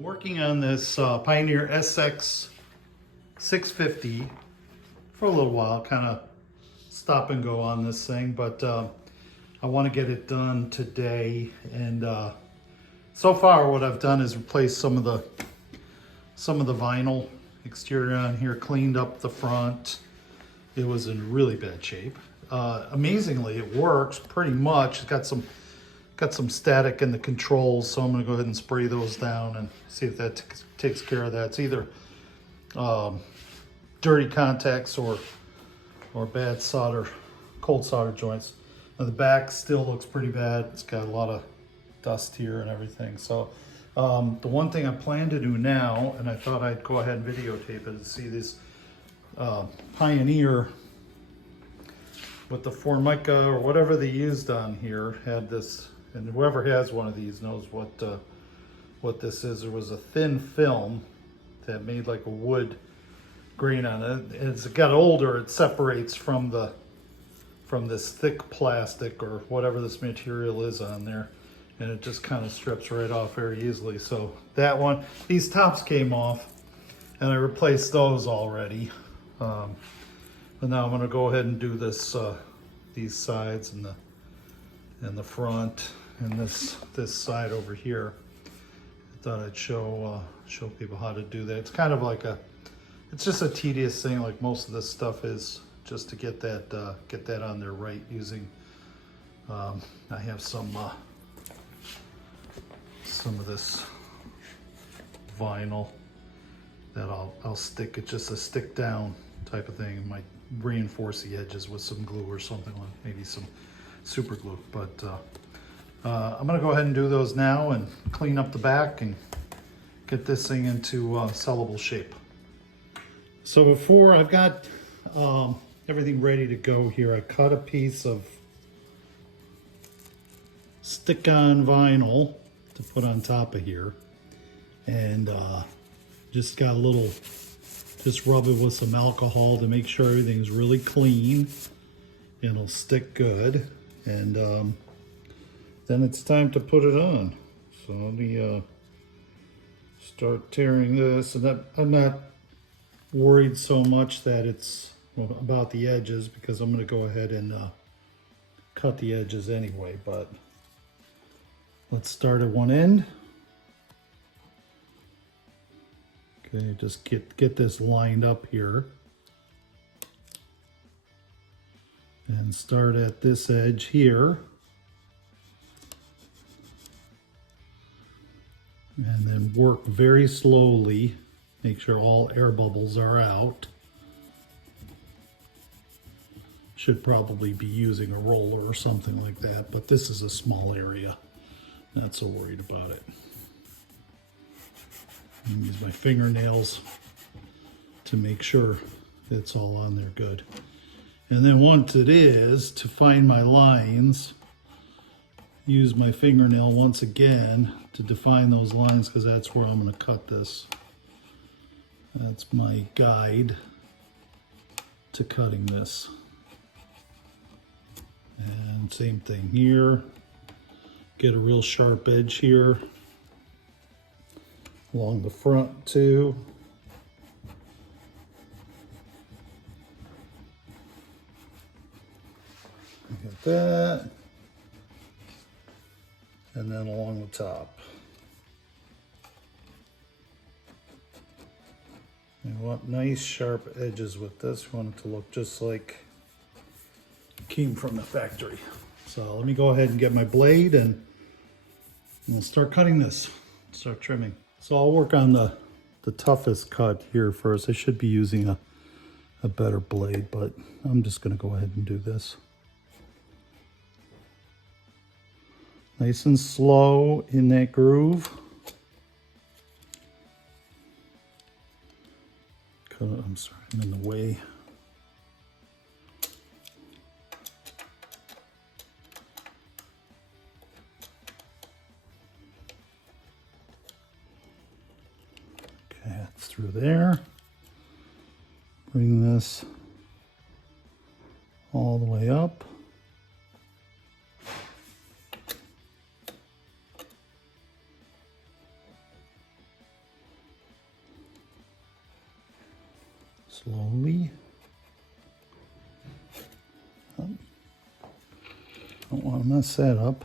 Working on this Pioneer SX-650 for a little while, kind of stop and go on this thing, but I want to get it done today. And so far what I've done is replace some of the vinyl exterior on here, cleaned up the front. It was in really bad shape. Amazingly, it works pretty much. It's got some static in the controls, so I'm going to go ahead and spray those down and see if that takes care of that. It's either dirty contacts or bad solder, cold solder joints. Now the back still looks pretty bad. It's got a lot of dust here and everything. So the one thing I plan to do now, and I thought I'd go ahead and videotape it, is see this Pioneer with the Formica or whatever they used on here had this. And whoever has one of these knows what this is. There was a thin film that made like a wood grain on it. As it got older, it separates from this thick plastic or whatever this material is on there, and it just kind of strips right off very easily. So that one, these tops came off, and I replaced those already. But now I'm going to go ahead and do this, these sides and the front. And this side over here. I thought I'd show people how to do that. It's kind of like it's just a tedious thing, like most of this stuff is, just to get that on there right using. I have some of this vinyl that I'll stick. It's just a stick down type of thing. It might reinforce the edges with some glue or something, like maybe some super glue, but. I'm going to go ahead and do those now and clean up the back and get this thing into sellable shape. So before I've got everything ready to go here, I cut a piece of stick-on vinyl to put on top of here, and just got a little, just rub it with some alcohol to make sure everything's really clean and it'll stick good. And then it's time to put it on. So let me start tearing this. And I'm not worried so much that it's about the edges, because I'm going to go ahead and cut the edges anyway. But let's start at one end. Okay, just get this lined up here. And start at this edge here. And then work very slowly, make sure all air bubbles are out. Should probably be using a roller or something like that, but this is a small area. Not so worried about it. I'm use my fingernails to make sure it's all on there good. And then once it is, to find my lines, use my fingernail once again to define those lines, because that's where I'm going to cut this. That's my guide to cutting this. And same thing here. Get a real sharp edge here along the front too. Get that. And then along the top. You want nice sharp edges with this. You want it to look just like it came from the factory. So let me go ahead and get my blade and we'll start cutting this, start trimming. So I'll work on the toughest cut here first. I should be using a better blade, but I'm just gonna go ahead and do this. Nice and slow in that groove. I'm sorry, I'm in the way. Okay, that's through there. Bring this all the way up. slowly. Don't want to mess that up.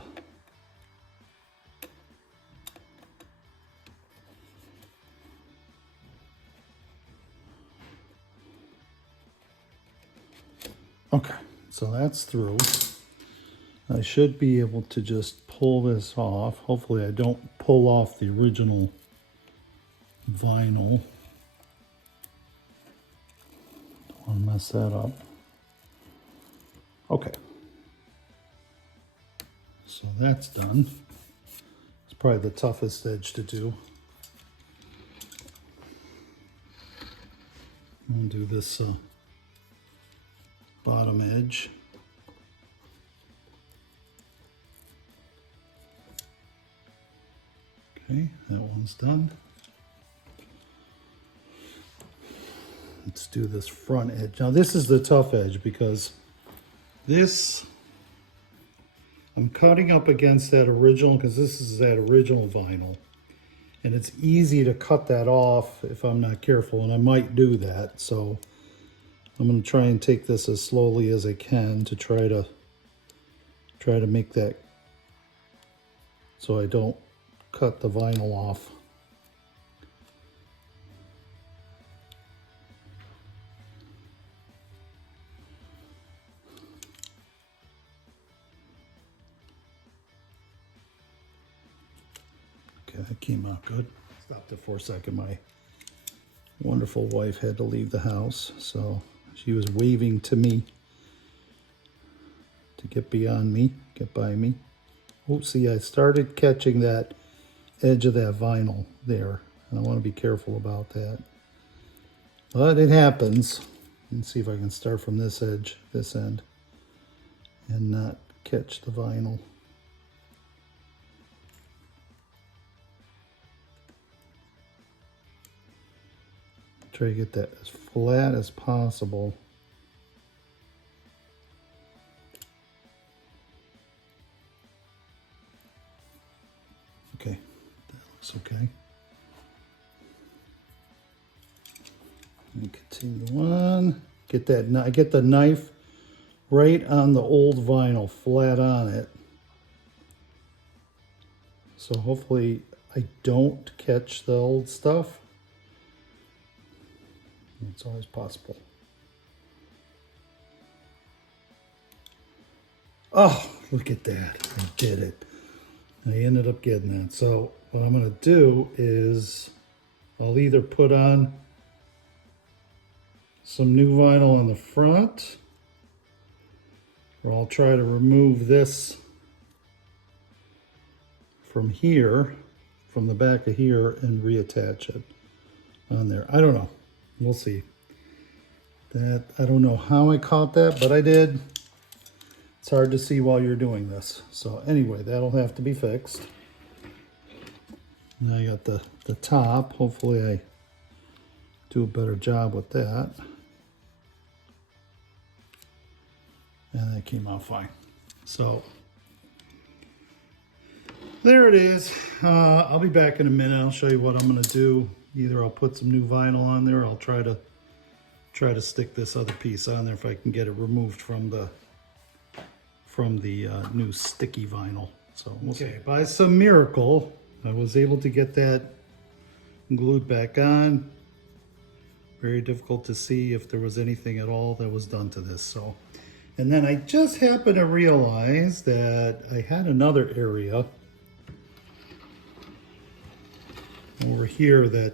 Okay, so that's through. I should be able to just pull this off. Hopefully I don't pull off the original vinyl. Don't want to mess that up. Okay. So that's done. It's probably the toughest edge to do. I'm going to do this bottom edge. Okay, that one's done. Let's do this front edge. Now this is the tough edge because this, I'm cutting up against that original because this is that original vinyl. And it's easy to cut that off if I'm not careful, and I might do that. So I'm going to try and take this as slowly as I can to try to make that so I don't cut the vinyl off. Okay, that came out good. Stopped it for a second. My wonderful wife had to leave the house, so she was waving to me to get beyond me, get by me. Oh, see, I started catching that edge of that vinyl there, and I want to be careful about that. But it happens. Let's see if I can start from this edge, this end, and not catch the vinyl. Try to get that as flat as possible. Okay, that looks okay. Let me continue on. Get that. I get the knife right on the old vinyl, flat on it. So hopefully I don't catch the old stuff. It's always possible. Oh, look at that. I did it. I ended up getting that. So what I'm going to do is I'll either put on some new vinyl on the front, or I'll try to remove this from here, from the back of here, and reattach it on there. I don't know. We'll see. That, I don't know how I caught that, but I did. It's hard to see while you're doing this. So anyway, that'll have to be fixed. Now I got the top. Hopefully I do a better job with that. And that came out fine. So there it is. I'll be back in a minute. I'll show you what I'm going to do. Either I'll put some new vinyl on there, or I'll try to stick this other piece on there if I can get it removed from the new sticky vinyl. So we'll see. By some miracle, I was able to get that glued back on. Very difficult to see if there was anything at all that was done to this. So, and then I just happened to realize that I had another area over here that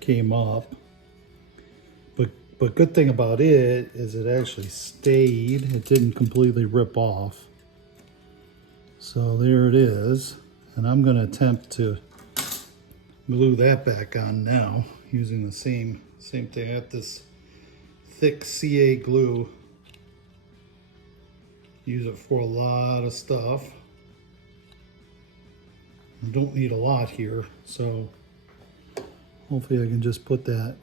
came up, but good thing about it is it actually stayed. It didn't completely rip off. So there it is, and I'm going to attempt to glue that back on now using the same thing. I got this thick CA glue. Use it for a lot of stuff. I don't need a lot here, so hopefully I can just put that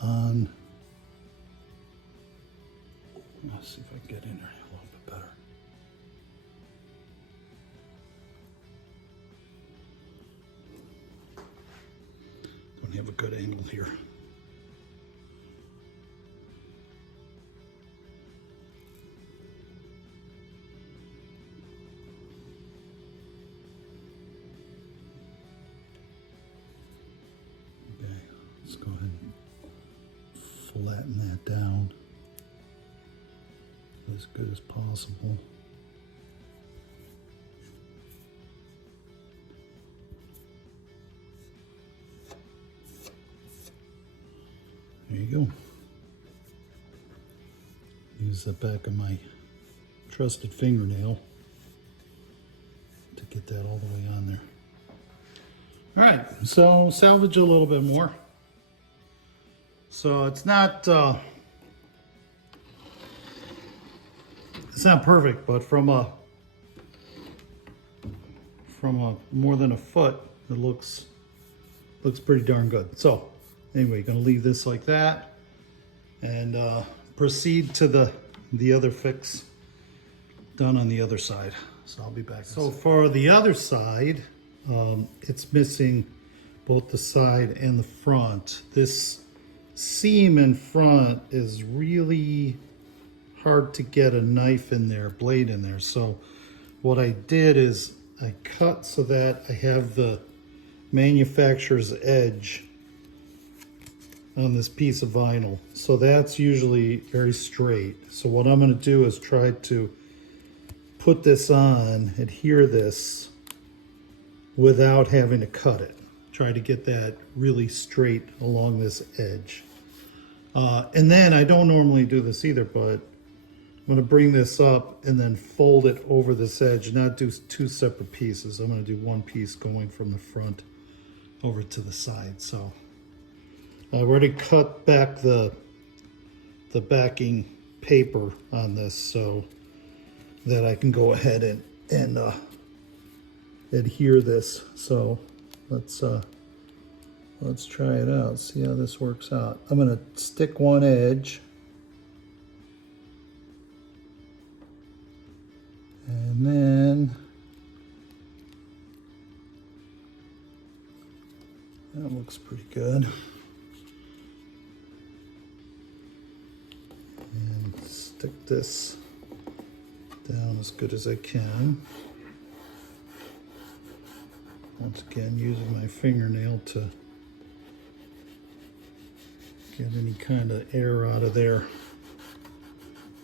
on. Let's see if I can get in there a little bit better. Don't have a good angle here. flatten that down as good as possible. There you go. Use the back of my trusted fingernail to get that all the way on there. All right, so salvage a little bit more. So it's not perfect, but from a more than a foot, it looks pretty darn good. So anyway, gonna leave this like that and proceed to the other fix done on the other side. So I'll be back. So for the other side, it's missing both the side and the front. This seam in front is really hard to get a knife in there, blade in there. So what I did is I cut so that I have the manufacturer's edge on this piece of vinyl. So that's usually very straight. So what I'm going to do is try to put this on, adhere this without having to cut it. Try to get that really straight along this edge. And then I don't normally do this either, but I'm going to bring this up and then fold it over this edge, not do two separate pieces. I'm going to do one piece going from the front over to the side. So I've already cut back the backing paper on this so that I can go ahead and adhere this. So let's try it out, see how this works out. I'm going to stick one edge and then that looks pretty good. And stick this down as good as I can. Once again, using my fingernail to get any kind of air out of there.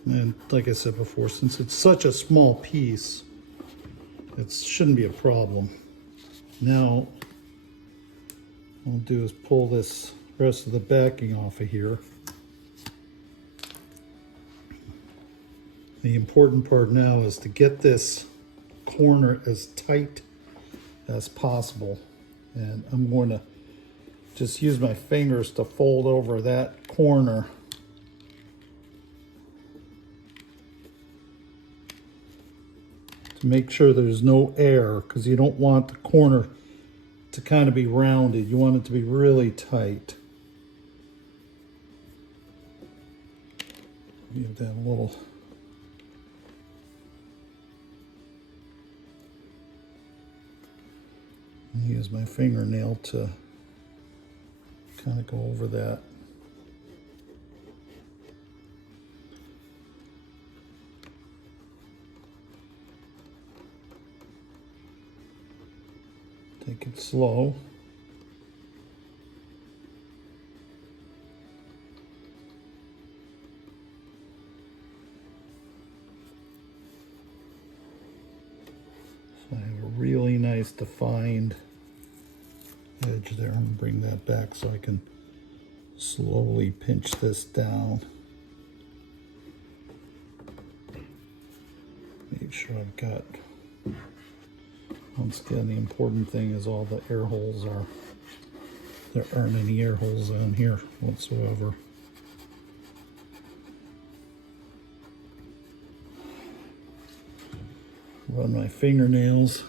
And like I said before, since it's such a small piece, it shouldn't be a problem. Now, what I'll do is pull this rest of the backing off of here. The important part now is to get this corner as tight as possible. And I'm going to just use my fingers to fold over that corner. To make sure there's no air, because you don't want the corner to kind of be rounded. You want it to be really tight. Give that a little. Use my fingernail to kind of go over that. Take it slow. So I have a really nice defined edge there. I'm going to bring that back so I can slowly pinch this down. Make sure I've got, once again, the important thing is all the air holes there aren't any air holes in here whatsoever. Run my fingernails.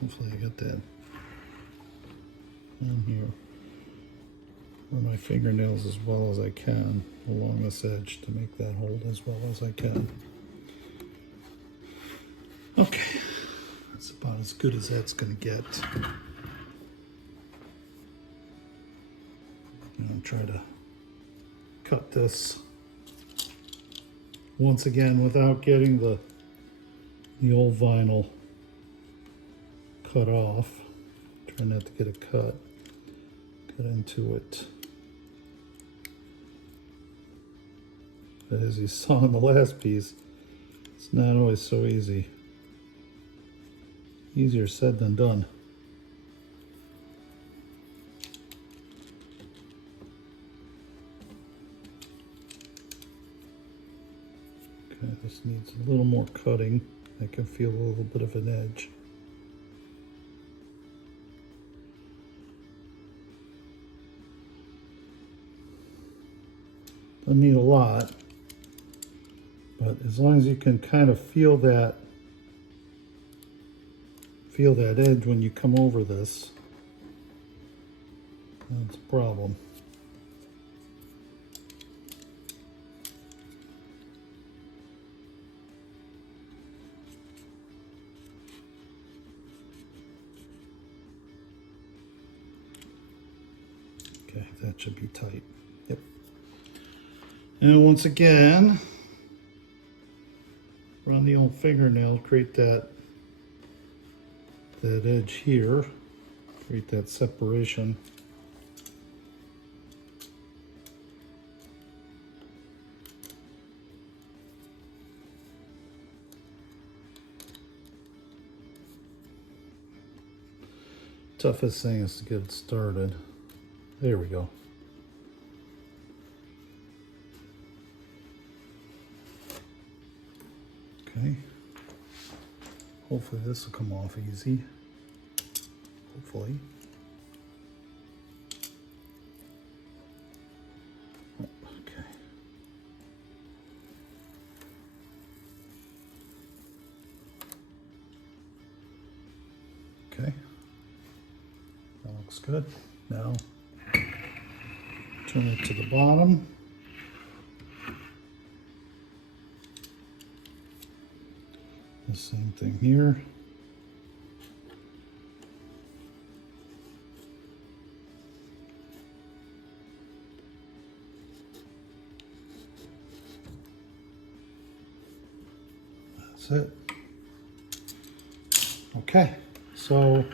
Hopefully I get that in here. Run my fingernails as well as I can along this edge to make that hold as well as I can. Okay, that's about as good as that's going to get. I'm going to try to cut this once again without getting the old vinyl cut off. Try not to get a cut into it. But as you saw in the last piece, it's not always so easy. Easier said than done. Okay, this needs a little more cutting. I can feel a little bit of an edge. Doesn't need a lot, but as long as you can kind of feel that edge when you come over this, that's a problem. Okay, that should be tight. Yep. And once again, run the old fingernail, create that edge here, create that separation. Toughest thing is to get it started. There we go. Okay. Hopefully this will come off easy. Hopefully. Okay. Okay. That looks good. Now turn it to the bottom. The same thing here. That's it. Okay, so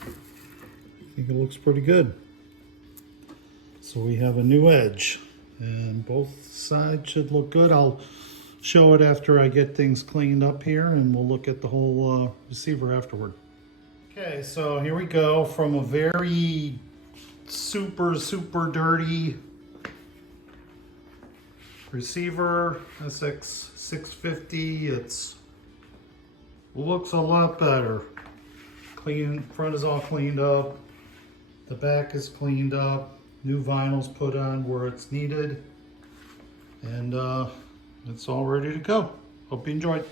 I think it looks pretty good. So we have a new edge, and both sides should look good. I'll show it after I get things cleaned up here, and we'll look at the whole receiver afterward. Okay, so here we go from a very super dirty receiver, SX-650. It looks a lot better. Clean, front is all cleaned up. The back is cleaned up. New vinyl's put on where it's needed. And it's all ready to go. Hope you enjoyed.